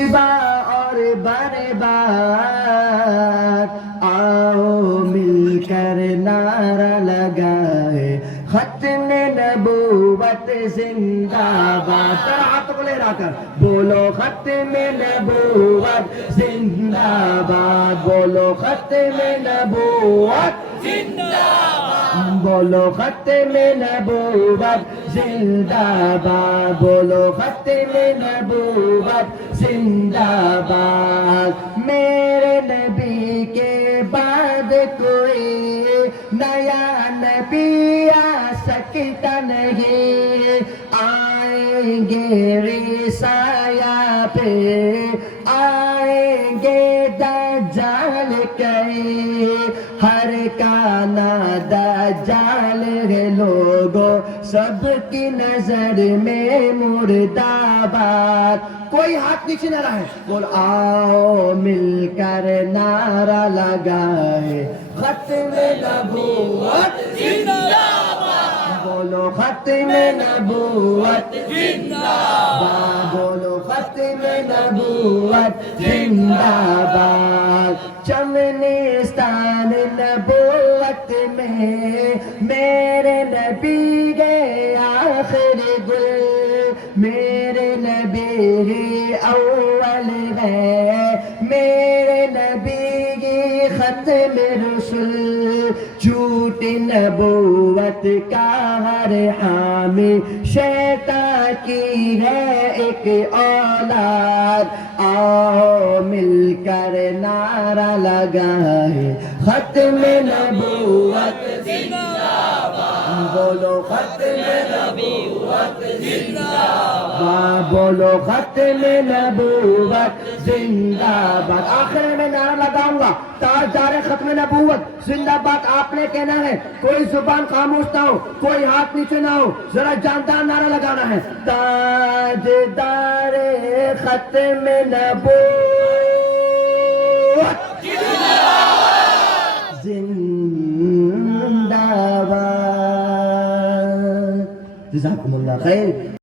और बर्बाद, आओ मिलकर नारा लगाए खत्म नबूवत जिंदाबाद। हाथ को ले कर बोलो खत्म नबूवत जिंदाबाद, बोलो खत्म नबूवत जिंदाबाद, बोलो खत्म नबूवत जिंदाबाद, बोलो खत्म नबूवत जिंदाबाद। मेरे नबी के बाद कोई नया नबी आ सकता नहीं, आएंगे ईसाया पे, आएंगे दज्जाल कई, हर काना दज्जाल है लोगों, सबकी नजर में मुर्दाबाद। कोई हाथ नीचे न रहे, बोल आओ मिलकर नारा लगाए खत्म नबूवत जिंदाबाद, बोलो खत्म नबूवत जिंदाबाद, बोलो खत्म नबूवत जिंदाबाद। चमनिस्तान नबूवत में मेरे नबी गए आखिरी गुल, मेरे नबी ही अव्वल है, मेरे नबी की खत्म रसूल। झूठी नबूवत का हर हामी शैतान की है एक औलाद, आओ मिलकर नारा लगाए खत्म नबूवत जिंदाबाद, बोलो खत्म नबूवत जिंदाबाद, बोलो खत्म नबूवत जिंदाबाद। आखिर में नारा लगाऊंगा ताजदार खत्म नबूवत जिंदाबाद। आपने कहना है, कोई जुबान खामोश ना हो, कोई हाथ नीचे ना हो, जरा जानदार नारा लगाना है। ताजदार खत्म नबूवत जिंदाबाद। जज़ाकुमुल्लाह खैर।